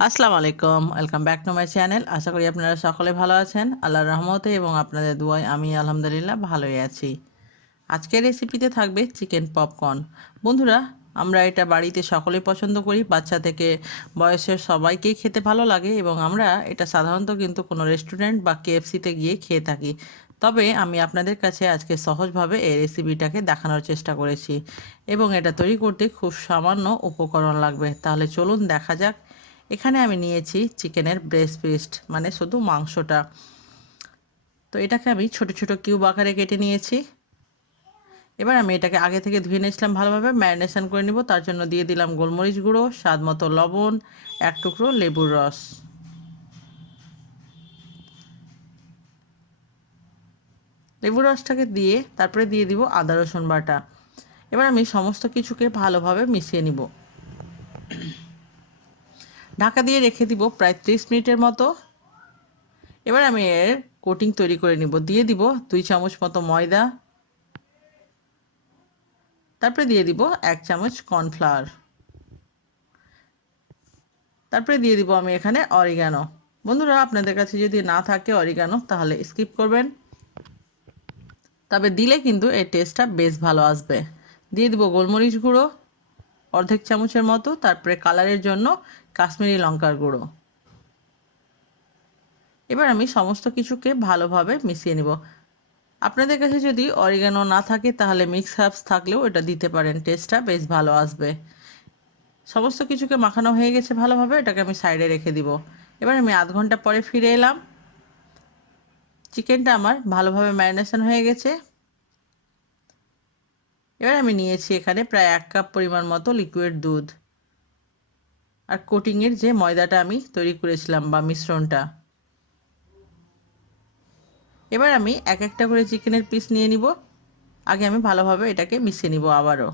আসসালামু আলাইকুম, welcome back to my channel. আশা করি আপনারা সকলে ভালো আছেন আল্লাহর রহমতে এবং আপনাদের দোয়ায় আমি আলহামদুলিল্লাহ ভালোই আছি। আজকের রেসিপিতে থাকবে চিকেন পপকর্ন। বন্ধুরা, আমরা এটা বাড়িতে সকলেই পছন্দ করি, বাচ্চা থেকে বয়সের সবাইকেই খেতে ভালো লাগে এবং আমরা এটা সাধারণত কিন্তু কোনো রেস্টুরেন্ট বা কেএফসিতে গিয়ে খেয়ে থাকি। তবে আমি আপনাদের কাছে আজকে সহজভাবে এই রেসিপিটাকে দেখানোর চেষ্টা করেছি এবং এটা তৈরি করতে খুব সামান্য উপকরণ লাগবে। তাহলে চলুন দেখা যাক। এখানে আমি নিয়েছি চিকেনের ব্রেস্ট পিস, মানে শুধু মাংসটা। তো এটাকে আমি ছোট ছোট কিউব আকারে কেটে নিয়েছি। এবার আমি এটাকে আগে থেকে ধুয়ে নিয়েছিলাম, ভালোভাবে ম্যারিনেশন করে নিব। তার জন্য দিয়ে দিলাম গোলমরিচ গুঁড়ো, স্বাদ মতো লবণ, এক টুকরো লেবুর রস। লেবুর রসটাকে দিয়ে তারপরে দিয়ে দিব আদা রসুন বাটা। এবার আমি সমস্ত কিছুকে ভালোভাবে মিশিয়ে নিব। ঢাকা দিয়ে রেখে দিব প্রায় 30 মিনিটের মতো। এবার আমি এর কোটিং তৈরি করে নিব। দিয়ে দিব 2 চামচ মতো ময়দা, তারপরে দিয়ে দিব 1 চামচ কর্নফ্লাওয়ার, তারপরে দিয়ে দিব আমি এখানে অরিগানো। বন্ধুরা, আপনাদের কাছে যদি না থাকে অরিগানো তাহলে স্কিপ করবেন, তবে দিলে কিন্তু এই টেস্টটা বেশ ভালো আসবে। দিয়ে দিব গোলমরিচ গুঁড়ো অর্ধেক চামচের মতো, তারপরে কালারের জন্য কাশ্মীরি লঙ্কার গুঁড়ো। এবার আমি সমস্ত কিছুকে ভালোভাবে মিশিয়ে নিব। আপনাদের কাছে যদি অরিগানো না থাকে তাহলে মিক্স হার্বস থাকলেও এটা দিতে পারেন, টেস্টটা বেশ ভালো আসবে। সমস্ত কিছুকে মাখানো হয়ে গেছে ভালোভাবে, এটাকে আমি সাইডে রেখে দিব। এবার আমি আধ ঘন্টা পরে ফিরে এলাম। চিকেনটা আমার ভালোভাবে ম্যারিনেশন হয়ে গেছে। এবার আমি নিয়েছি এখানে প্রায় 1 কাপ পরিমাণ মতো লিকুইড দুধ আর কোটিংয়ের যে ময়দাটা আমি তৈরি করেছিলাম বা মিশ্রণটা। এবার আমি এক একটা করে চিকেনের পিস নিয়ে নিব। আগে আমি ভালোভাবে এটাকে মিশিয়ে নিব আবারও।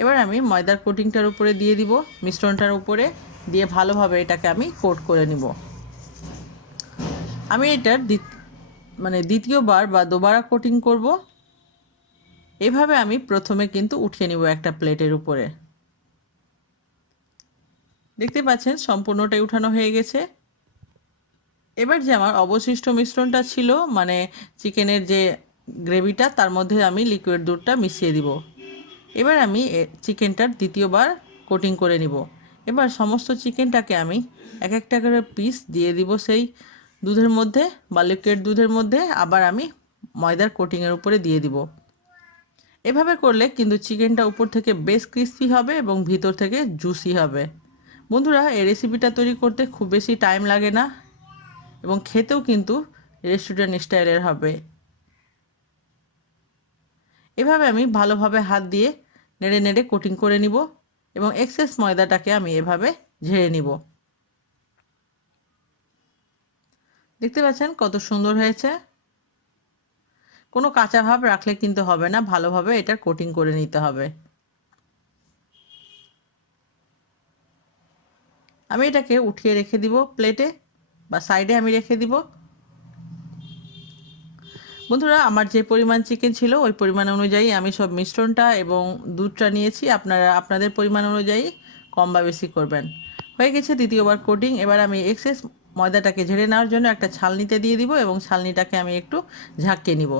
এবার আমি ময়দার কোটিংটার উপরে দিয়ে দিব, মিশ্রণটার উপরে দিয়ে ভালোভাবে এটাকে আমি কোট করে নিব। আমি এটার দ্বিতীয়বার বা দুবারা কোটিং করব। এভাবে আমি প্রথমে কিন্তু উঠিয়ে নিব একটা প্লেটের উপরে। দেখতে পাচ্ছেন সম্পূর্ণটাই উঠানো হয়ে গেছে। এবার যে আমার অবশিষ্ট মিশ্রণটা ছিল, মানে চিকেনের যে গ্রেভিটা, তার মধ্যে আমি লিকুইড দুধটা মিশিয়ে দিব। এবার আমি চিকেনটার দ্বিতীয়বার কোটিং করে নিব। এবার সমস্ত চিকেনটাকে আমি এক একটা করে পিস দিয়ে দিব সেই দুধের মধ্যে বা লিকুইড দুধের মধ্যে, আবার আমি ময়দার কোটিংয়ের উপরে দিয়ে দিব। এভাবে করলে কিন্তু চিকেনটা উপর থেকে বেশ ক্রিস্পি হবে এবং ভিতর থেকে জুসি হবে। বন্ধুরা, এই রেসিপিটা তৈরি করতে খুব বেশি টাইম লাগে না এবং খেতেও কিন্তু রেস্টুরেন্ট স্টাইলের হবে। এভাবে আমি ভালোভাবে হাত দিয়ে নেড়ে নেড়ে কোটিং করে নিব এবং এক্সেস ময়দাটাকে আমি এভাবে ঝেড়ে নিব। দেখতে পাচ্ছেন কত সুন্দর হয়েছে। কোনো কাঁচা ভাব রাখলে কিন্তু হবে না, ভালোভাবে এটা কোটিং করে নিতে হবে। আমি এটাকে উঠিয়ে রেখে দিব প্লেটে বা সাইডে আমি রেখে দিব। বন্ধুরা, আমার যে পরিমাণ চিকেন ছিল ওই পরিমাণ অনুযায়ী আমি সব মিশ্রণটা এবং দুধটা নিয়েছি। আপনারা আপনাদের পরিমাণ অনুযায়ী কম বা বেশি করবেন। হয়ে গেছে দ্বিতীয়বার কোটিং। এবার আমি এক্সেস ময়দাটাকে ঝেড়ে নেওয়ার জন্য একটা ছালনিতে দিয়ে দিব এবং ছালনিটাকে আমি একটু ঝাঁকিয়ে নিব,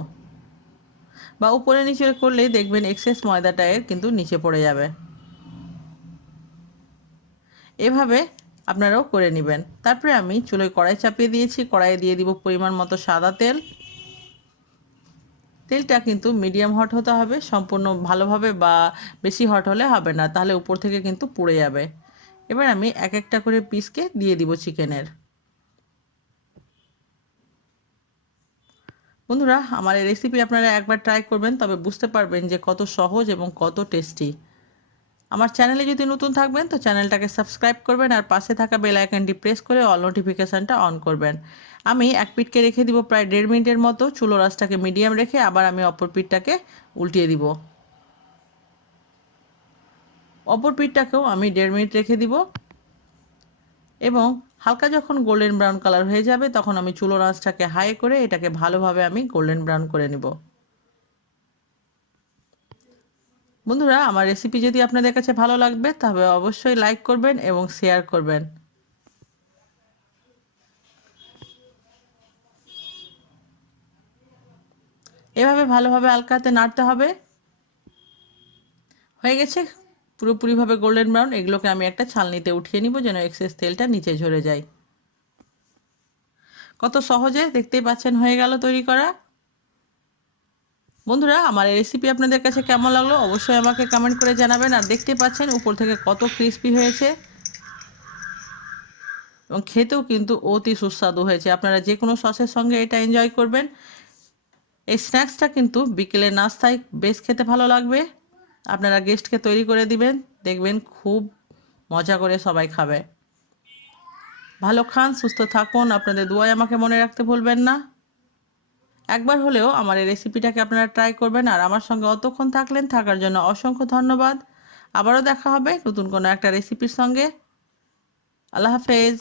বা উপরে নিচে করলে দেখবেন এক্সেস ময়দাটা এর কিন্তু নিচে পড়ে যাবে। এভাবে আপনারাও করে নেবেন। তারপরে আমি চুলোয় কড়াই চাপিয়ে দিয়েছি। কড়াইয়ে দিয়ে দিব পরিমাণ মতো সাদা তেল। তেলটা কিন্তু মিডিয়াম হট হতে হবে, সম্পূর্ণ ভালোভাবে বা বেশি হট হলে হবে না, তাহলে উপর থেকে কিন্তু পুড়ে যাবে। এবার আমি এক একটা করে পিসকে দিয়ে দিব চিকেনের। বন্ধুরা, আমার এই রেসিপি আপনারা একবার ট্রাই করবেন, তবে বুঝতে পারবেন যে কত সহজ এবং কত টেস্টি। আমার চ্যানেলে যদি নতুন থাকবেন তো চ্যানেলটাকে সাবস্ক্রাইব করবেন আর পাশে থাকা বেল আইকনটি প্রেস করে অল নোটিফিকেশানটা অন করবেন। আমি এক পিঠকে রেখে দিব প্রায় 1.5 মিনিটের মতো। চুলোর আঁচটাকে মিডিয়াম রেখে আবার আমি অপর পিঠটাকে উল্টিয়ে দিব। অপর পিঠটাকেও আমি 1.5 মিনিট রেখে দিব এবং হালকা যখন গোল্ডেন ব্রাউন কালার হয়ে যাবে তখন আমি চুলোর আঁচটাকে হাই করে এটাকে ভালোভাবে আমি গোল্ডেন ব্রাউন করে নিব। বন্ধুরা, আমার রেসিপি যদি আপনাদের কাছে ভালো লাগবে তবে অবশ্যই লাইক করবেন এবং শেয়ার করবেন। এভাবে ভালোভাবে হালকা হাতে নাড়তে হবে। হয়ে গেছে পুরোপুরিভাবে গোল্ডেন ব্রাউন। এগুলোকে আমি একটা ছালনিতে উঠিয়ে নিব যেন এক্সেস তেলটা নিচে ঝরে যায়। কত সহজে দেখতেই পাচ্ছেন হয়ে গেল তৈরি করা। বন্ধুরা, আমার এই রেসিপি আপনাদের কাছে কেমন লাগলো অবশ্যই আমাকে কমেন্ট করে জানাবেন। আর দেখতে পাচ্ছেন উপর থেকে কত ক্রিস্পি হয়েছে এবং খেতেও কিন্তু অতি সুস্বাদু হয়েছে। আপনারা যে কোনো সসের সঙ্গে এটা এনজয় করবেন। এই স্ন্যাক্সটা কিন্তু বিকেলের নাস্তায় বেশ খেতে ভালো লাগবে। আপনারা গেস্টকে তৈরি করে দিবেন, দেখবেন খুব মজা করে সবাই খাবে। ভালো খান, সুস্থ থাকুন, আপনাদের দোয়ায় আমাকে মনে রাখতে ভুলবেন না। একবার হলেও আমার এই রেসিপিটাকে আপনারা ট্রাই করবেন। আর আমার সঙ্গে অতক্ষণ থাকার জন্য অসংখ্য ধন্যবাদ। আবারও দেখা হবে নতুন কোনো একটা রেসিপির সঙ্গে। আল্লাহ হাফেজ।